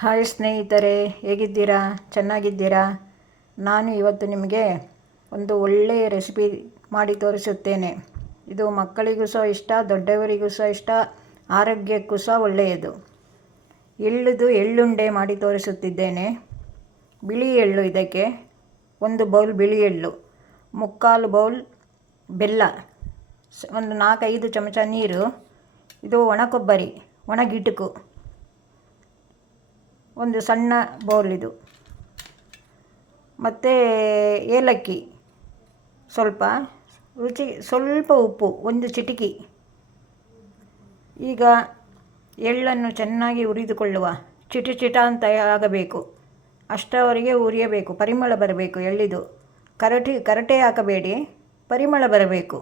Hi ಸ್ನೇಹಿತರೆ, ಹೇಗಿದ್ದೀರಾ? ಚೆನ್ನಾಗಿದ್ದೀರಾ? ನಾನು ಇವತ್ತು ನಿಮಗೆ ಒಂದು ಒಳ್ಳೆಯ ರೆಸಿಪಿ ಮಾಡಿ ತೋರಿಸುತ್ತೇನೆ. ಇದು ಮಕ್ಕಳಿಗೂ ಸಹ ಇಷ್ಟ, ದೊಡ್ಡವರಿಗೂ ಸಹ ಇಷ್ಟ, ಆರೋಗ್ಯಕ್ಕೂ ಸಹ ಒಳ್ಳೆಯದು. ಎಳ್ಳುಂಡೆ ಮಾಡಿ ತೋರಿಸುತ್ತಿದ್ದೇನೆ. ಬಿಳಿ ಎಳ್ಳು, ಇದಕ್ಕೆ 1 ಬೌಲ್ ಬಿಳಿ ಎಳ್ಳು, 3/4 ಬೌಲ್ ಬೆಲ್ಲ, ಒಂದು 4-5 ಚಮಚ ನೀರು, ಇದು ಒಣ ಕೊಬ್ಬರಿ, ಒಣಗಿಟುಕು, ಒಂದು ಸಣ್ಣ ಬೌಲ್ ಇದು, ಮತ್ತು ಏಲಕ್ಕಿ ಸ್ವಲ್ಪ, ಸ್ವಲ್ಪ ಉಪ್ಪು, 1 ಚಿಟಿಕೆ. ಈಗ ಎಳ್ಳನ್ನು ಚೆನ್ನಾಗಿ ಹುರಿದುಕೊಳ್ಳುವ. ಚಿಟ ಅಂತ ಆಗಬೇಕು, ಅಷ್ಟರವರೆಗೆ ಹುರಿಯಬೇಕು. ಪರಿಮಳ ಬರಬೇಕು ಎಳ್ಳಿದು. ಕರಟೆ ಹಾಕಬೇಡಿ, ಪರಿಮಳ ಬರಬೇಕು.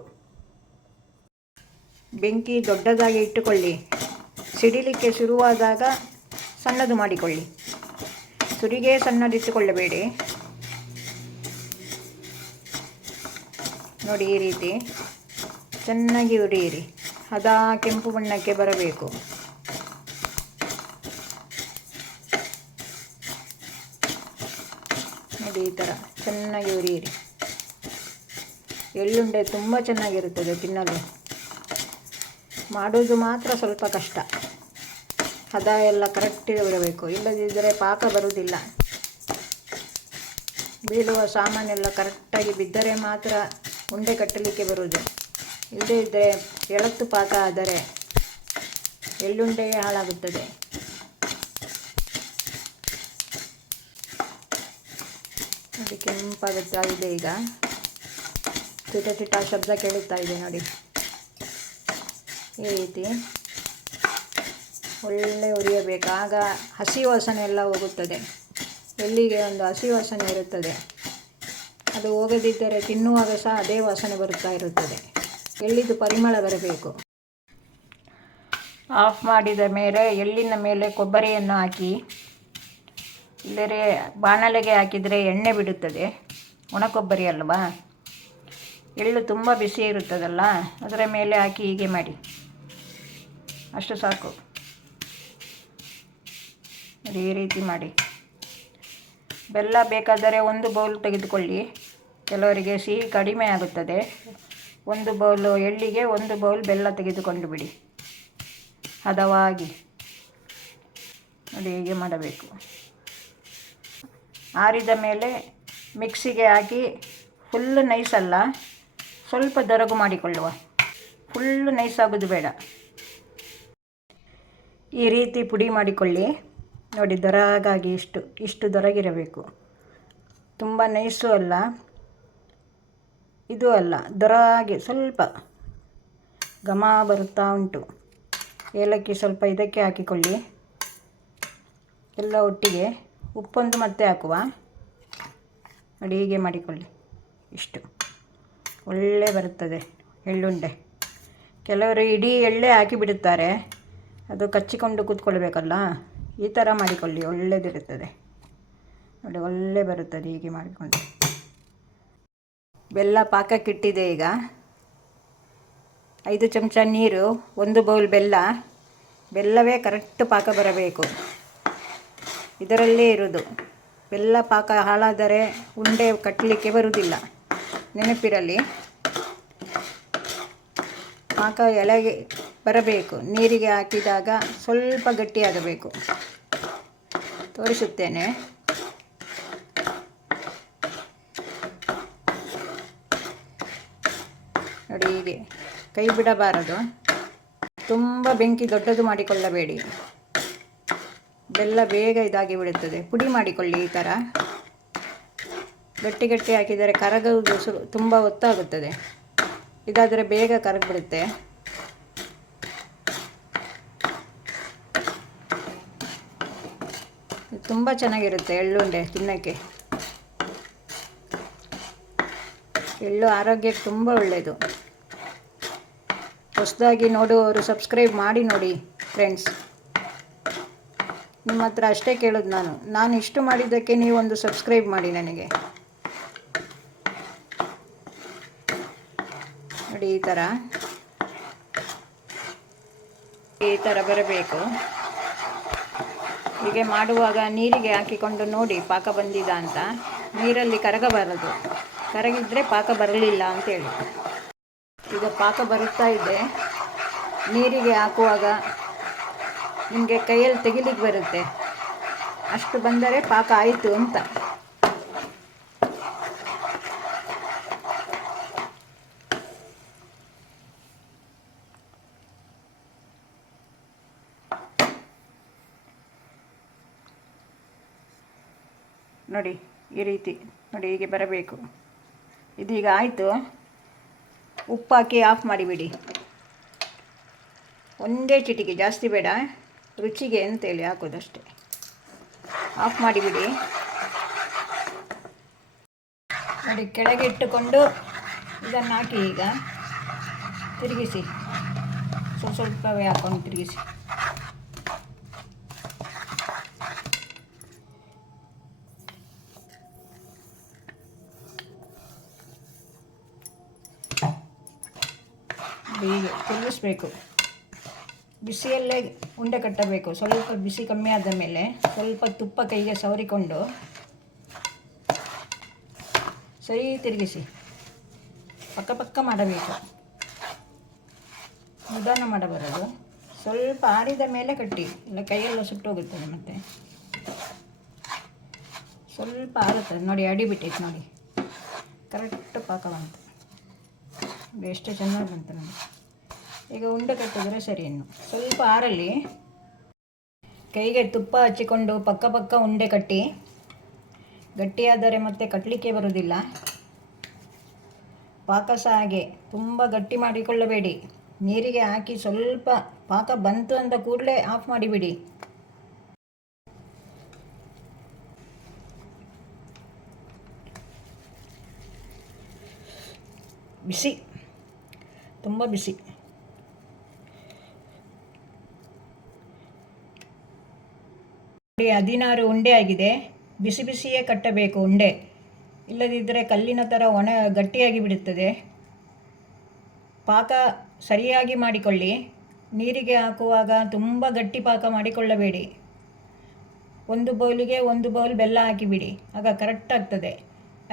ಬೆಂಕಿ ದೊಡ್ಡದಾಗಿ ಇಟ್ಟುಕೊಳ್ಳಿ. ಸಿಡಿಲಿಕ್ಕೆ ಶುರುವಾದಾಗ ಸಣ್ಣದು ಮಾಡಿಕೊಳ್ಳಿ. ಸುರಿಗೆ ಸಣ್ಣದಿಟ್ಟುಕೊಳ್ಳಬೇಡಿ. ನೋಡಿ, ಈ ರೀತಿ ಚೆನ್ನಾಗಿ ಹುರಿಯಿರಿ. ಕೆಂಪು ಬಣ್ಣಕ್ಕೆ ಬರಬೇಕು. ನೋಡಿ, ಈ ಥರ ಚೆನ್ನಾಗಿ ಹುರಿಯಿರಿ. ಎಳ್ಳುಂಡೆ ತುಂಬ ಚೆನ್ನಾಗಿರುತ್ತದೆ ತಿನ್ನಲು. ಮಾಡೋದು ಮಾತ್ರ ಸ್ವಲ್ಪ ಕಷ್ಟ. ಎಲ್ಲ ಕರೆಕ್ಟಿಗೆ ಬರಬೇಕು, ಇಲ್ಲದಿದ್ದರೆ ಪಾಕ ಬರುವುದಿಲ್ಲ. ಬೀಳುವ ಸಾಮಾನೆಲ್ಲ ಕರೆಕ್ಟಾಗಿ ಬಿದ್ದರೆ ಮಾತ್ರ ಉಂಡೆ ಕಟ್ಟಲಿಕ್ಕೆ ಬರುವುದು. ಇಲ್ಲದೇ ಇದ್ದರೆ ಎಳತ್ತು ಪಾಕ ಆದರೆ ಎಳ್ಳುಂಡೆಯೇ ಹಾಳಾಗುತ್ತದೆ. ನೋಡಿ, ಕೆಂಪಾಗುತ್ತಾ ಇದೆ. ಈಗ ಚಿಟ ಶಬ್ದ ಕೇಳುತ್ತಾ ಇದೆ ನೋಡಿ. ಈ ರೀತಿ ಒಳ್ಳೆ ಹುರಿಯಬೇಕು. ಆಗ ಹಸಿ ವಾಸನೆ ಎಲ್ಲ ಹೋಗುತ್ತದೆ. ಎಳ್ಳಿಗೆ ಒಂದು ಹಸಿ ವಾಸನೆ ಇರುತ್ತದೆ. ಅದು ಹೋಗದಿದ್ದರೆ ತಿನ್ನುವಾಗ ಸಹ ಅದೇ ವಾಸನೆ ಬರುತ್ತಾ ಇರುತ್ತದೆ. ಎಳ್ಳಿದು ಪರಿಮಳ ಬರಬೇಕು. ಆಫ್ ಮಾಡಿದ ಮೇಲೆ ಎಳ್ಳಿನ ಮೇಲೆ ಕೊಬ್ಬರಿಯನ್ನು ಹಾಕಿ, ಇಲ್ಲರೆ ಬಾಣಲೆಗೆ ಹಾಕಿದರೆ ಎಣ್ಣೆ ಬಿಡುತ್ತದೆ. ಒಣ ಕೊಬ್ಬರಿ ಅಲ್ವಾ, ಎಳ್ಳು ತುಂಬ ಬಿಸಿ ಇರುತ್ತದಲ್ಲ, ಅದರ ಮೇಲೆ ಹಾಕಿ ಹೀಗೆ ಮಾಡಿ. ಅಷ್ಟು ಸಾಕು. ಈ ರೀತಿ ಮಾಡಿ. ಬೆಲ್ಲ ಬೇಕಾದರೆ 1 ಬೌಲ್ ತೆಗೆದುಕೊಳ್ಳಿ. ಕೆಲವರಿಗೆ ಸಿಹಿ ಕಡಿಮೆ ಆಗುತ್ತದೆ. 1 ಬೌಲ್ ಎಳ್ಳಿಗೆ 1 ಬೌಲ್ ಬೆಲ್ಲ ತೆಗೆದುಕೊಂಡು ಬಿಡಿ. ಹದವಾಗಿ ನೋಡಿ, ಹೀಗೆ ಮಾಡಬೇಕು. ಆರಿದ ಮೇಲೆ ಮಿಕ್ಸಿಗೆ ಹಾಕಿ, ಫುಲ್ಲು ನೈಸ್ ಅಲ್ಲ, ಸ್ವಲ್ಪ ದೊರಗು ಮಾಡಿಕೊಳ್ಳುವ. ಫುಲ್ಲು ನೈಸ್ ಆಗೋದು ಬೇಡ. ಈ ರೀತಿ ಪುಡಿ ಮಾಡಿಕೊಳ್ಳಿ. ನೋಡಿ, ದೊರಗಾಗಿ ಇಷ್ಟು ದೊರಗಿರಬೇಕು. ತುಂಬ ನೈಸು ಅಲ್ಲ, ಇದು ಅಲ್ಲ, ದೊರಗಾಗಿ ಸ್ವಲ್ಪ ಘಮ ಬರುತ್ತಾ ಉಂಟು. ಏಲಕ್ಕಿ ಸ್ವಲ್ಪ ಇದಕ್ಕೆ ಹಾಕಿಕೊಳ್ಳಿ, ಎಲ್ಲ ಒಟ್ಟಿಗೆ. ಉಪ್ಪೊಂದು ಮತ್ತೆ ಹಾಕುವ. ನೋಡಿ, ಹೀಗೆ ಮಾಡಿಕೊಳ್ಳಿ. ಇಷ್ಟು ಒಳ್ಳೆ ಬರುತ್ತದೆ ಎಳ್ಳುಂಡೆ. ಕೆಲವರು ಇಡೀ ಎಳ್ಳೆ ಹಾಕಿಬಿಡುತ್ತಾರೆ, ಅದು ಕಚ್ಚಿಕೊಂಡು ಕೂತ್ಕೊಳ್ಬೇಕಲ್ಲ. ಈ ಥರ ಮಾಡಿಕೊಳ್ಳಿ, ಒಳ್ಳೆಯದಿರುತ್ತದೆ. ನೋಡಿ, ಒಳ್ಳೆ ಬರುತ್ತದೆ ಹೀಗೆ ಮಾಡಿಕೊಂಡು. ಬೆಲ್ಲ ಪಾಕಕ್ಕಿಟ್ಟಿದೆ. ಈಗ 5 ಚಮಚ ನೀರು, 1 ಬೌಲ್ ಬೆಲ್ಲವೇ ಕರೆಕ್ಟ್ ಪಾಕ ಬರಬೇಕು. ಇದರಲ್ಲೇ ಇರೋದು. ಬೆಲ್ಲ ಪಾಕ ಹಾಳಾದರೆ ಉಂಡೆ ಕಟ್ಟಲಿಕ್ಕೆ ಬರುವುದಿಲ್ಲ, ನೆನಪಿರಲಿ. ಪಾಕ ಎಳೆಗೆ ಬರಬೇಕು. ನೀರಿಗೆ ಹಾಕಿದಾಗ ಸ್ವಲ್ಪ ಗಟ್ಟಿಯಾಗಬೇಕು. ತೋರಿಸುತ್ತೇನೆ. ನೋಡಿ, ಹೀಗೆ ಕೈ ಬಿಡಬಾರದು. ತುಂಬ ಬೆಂಕಿ ದೊಡ್ಡದು ಮಾಡಿಕೊಳ್ಳಬೇಡಿ, ಬೆಲ್ಲ ಬೇಗ ಇದಾಗಿ ಬಿಡುತ್ತದೆ. ಪುಡಿ ಮಾಡಿಕೊಳ್ಳಿ. ಈ ಥರ ಗಟ್ಟಿ ಹಾಕಿದರೆ ಕರಗುವುದು ತುಂಬ ಹೊತ್ತಾಗುತ್ತದೆ. ಇದಾದರೆ ಬೇಗ ಕರಗಿಬಿಡುತ್ತೆ. ತುಂಬ ಚೆನ್ನಾಗಿರುತ್ತೆ ಎಳ್ಳುಂಡೆ ತಿನ್ನೋಕ್ಕೆ. ಎಳ್ಳು ಆರೋಗ್ಯಕ್ಕೆ ತುಂಬ ಒಳ್ಳೆಯದು. ಹೊಸದಾಗಿ ನೋಡುವವರು ಸಬ್ಸ್ಕ್ರೈಬ್ ಮಾಡಿ ನೋಡಿ ಫ್ರೆಂಡ್ಸ್. ನಿಮ್ಮ ಹತ್ರ ಅಷ್ಟೇ ಕೇಳೋದು ನಾನು ಇಷ್ಟು ಮಾಡಿದ್ದಕ್ಕೆ ನೀವು ಒಂದು ಸಬ್ಸ್ಕ್ರೈಬ್ ಮಾಡಿ ನನಗೆ. ನೋಡಿ, ಈ ಥರ ಬರಬೇಕು. ಹೀಗೆ ಮಾಡುವಾಗ ನೀರಿಗೆ ಹಾಕಿಕೊಂಡು ನೋಡಿ ಪಾಕ ಬಂದಿದ ಅಂತ. ನೀರಲ್ಲಿ ಕರಗಬಾರದು, ಕರಗಿದ್ರೆ ಪಾಕ ಬರಲಿಲ್ಲ ಅಂತೇಳಿ. ಈಗ ಪಾಕ ಬರುತ್ತಾ ಇದೆ. ನೀರಿಗೆ ಹಾಕುವಾಗ ನಿಮಗೆ ಕೈಯಲ್ಲಿ ತೆಗಿಲಿಕ್ಕೆ ಬರುತ್ತೆ, ಅಷ್ಟು ಬಂದರೆ ಪಾಕ ಆಯಿತು ಅಂತ. ನೋಡಿ ಈ ರೀತಿ ನೋಡಿ, ಹೀಗೆ ಬರಬೇಕು. ಇದೀಗ ಆಯಿತು. ಉಪ್ಪು ಹಾಕಿ ಆಫ್ ಮಾಡಿಬಿಡಿ. ಒಂದೇ ಚಿಟಿಕೆ, ಜಾಸ್ತಿ ಬೇಡ, ರುಚಿಗೆ ಅಂತೇಳಿ ಹಾಕೋದಷ್ಟೇ. ಆಫ್ ಮಾಡಿಬಿಡಿ. ನೋಡಿ ಕೆಳಗೆ ಇಟ್ಟುಕೊಂಡು ಇದನ್ನು ಹಾಕಿ. ಈಗ ತಿರುಗಿಸಿ, ಸ್ವಲ್ಪವೇ ಹಾಕೊಂಡು ತಿರುಗಿಸಿ. ಹೀಗೆ ತಿರುಗಿಸ್ಬೇಕು. ಬಿಸಿಯಲ್ಲೇ ಉಂಡೆ ಕಟ್ಟಬೇಕು. ಸ್ವಲ್ಪ ಬಿಸಿ ಕಮ್ಮಿ ಆದ ಮೇಲೆ ಸ್ವಲ್ಪ ತುಪ್ಪ ಕೈಗೆ ಸವರಿಕೊಂಡು ಸರಿ ತಿರುಗಿಸಿ. ಪಕ್ಕ ಮಾಡಬೇಕು, ನಿಧಾನ ಮಾಡಬಾರದು. ಸ್ವಲ್ಪ ಆರಿದ ಮೇಲೆ ಕಟ್ಟಿ, ಇಲ್ಲ ಕೈಯೆಲ್ಲ ಸುಟ್ಟೋಗುತ್ತದೆ. ಮತ್ತು ಸ್ವಲ್ಪ ಆರುತ್ತದೆ ನೋಡಿ, ಅಡಿಬಿಟ್ಟಿತ್ತು ನೋಡಿ, ಕರೆಕ್ಟ್ ಪಾಕ ಬಂತು. ಎಷ್ಟು ಚೆನ್ನಾಗಿ ಬಂತು ನೋಡಿ. ಈಗ ಉಂಡೆ ಕಟ್ಟಿದರೆ ಸರಿ. ಇನ್ನು ಸ್ವಲ್ಪ ಆರಲ್ಲಿ ಕೈಗೆ ತುಪ್ಪ ಹಚ್ಚಿಕೊಂಡು ಪಕ್ಕ ಉಂಡೆ ಕಟ್ಟಿ. ಗಟ್ಟಿಯಾದರೆ ಮತ್ತೆ ಕಟ್ಟಲಿಕ್ಕೆ ಬರುವುದಿಲ್ಲ. ಪಾಕ ಸಹ ಹಾಗೆ ತುಂಬ ಗಟ್ಟಿ ಮಾಡಿಕೊಳ್ಳಬೇಡಿ. ನೀರಿಗೆ ಹಾಕಿ ಸ್ವಲ್ಪ ಪಾಕ ಬಂತು ಅಂತ ಕೂಡಲೇ ಆಫ್ ಮಾಡಿಬಿಡಿ. ಬಿಸಿ, ತುಂಬ ಬಿಸಿ. 16 ಉಂಡೆ ಆಗಿದೆ. ಬಿಸಿಯೇ ಕಟ್ಟಬೇಕು ಉಂಡೆ, ಇಲ್ಲದಿದ್ದರೆ ಕಲ್ಲಿನ ಥರ ಗಟ್ಟಿಯಾಗಿ ಬಿಡುತ್ತದೆ. ಪಾಕ ಸರಿಯಾಗಿ ಮಾಡಿಕೊಳ್ಳಿ. ನೀರಿಗೆ ಹಾಕುವಾಗ ತುಂಬ ಗಟ್ಟಿ ಪಾಕ ಮಾಡಿಕೊಳ್ಳಬೇಡಿ. 1 ಬೌಲಿಗೆ 1 ಬೌಲ್ ಬೆಲ್ಲ ಹಾಕಿಬಿಡಿ, ಆಗ ಕರೆಕ್ಟ್ ಆಗ್ತದೆ.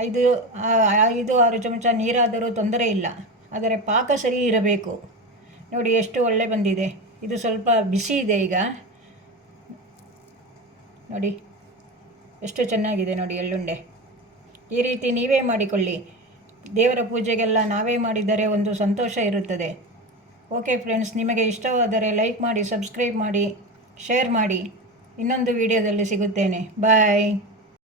5-6 ಚಮಚ ನೀರಾದರೂ ತೊಂದರೆ ಇಲ್ಲ, ಆದರೆ ಪಾಕ ಸರಿ ಇರಬೇಕು. ನೋಡಿ ಎಷ್ಟು ಒಳ್ಳೆ ಬಂದಿದೆ. ಇದು ಸ್ವಲ್ಪ ಬಿಸಿ ಇದೆ. ಈಗ ನೋಡಿ ಎಷ್ಟು ಚೆನ್ನಾಗಿದೆ ನೋಡಿ ಎಳ್ಳುಂಡೆ. ಈ ರೀತಿ ನೀವೇ ಮಾಡಿಕೊಳ್ಳಿ. ದೇವರ ಪೂಜೆಗೆಲ್ಲ ನಾವೇ ಮಾಡಿದರೆ ಒಂದು ಸಂತೋಷ ಇರುತ್ತದೆ. ಓಕೆ ಫ್ರೆಂಡ್ಸ್, ನಿಮಗೆ ಇಷ್ಟವಾದರೆ ಲೈಕ್ ಮಾಡಿ, ಸಬ್ಸ್ಕ್ರೈಬ್ ಮಾಡಿ, ಶೇರ್ ಮಾಡಿ. ಇನ್ನೊಂದು ವಿಡಿಯೋದಲ್ಲಿ ಸಿಗುತ್ತೇನೆ. ಬಾಯ್.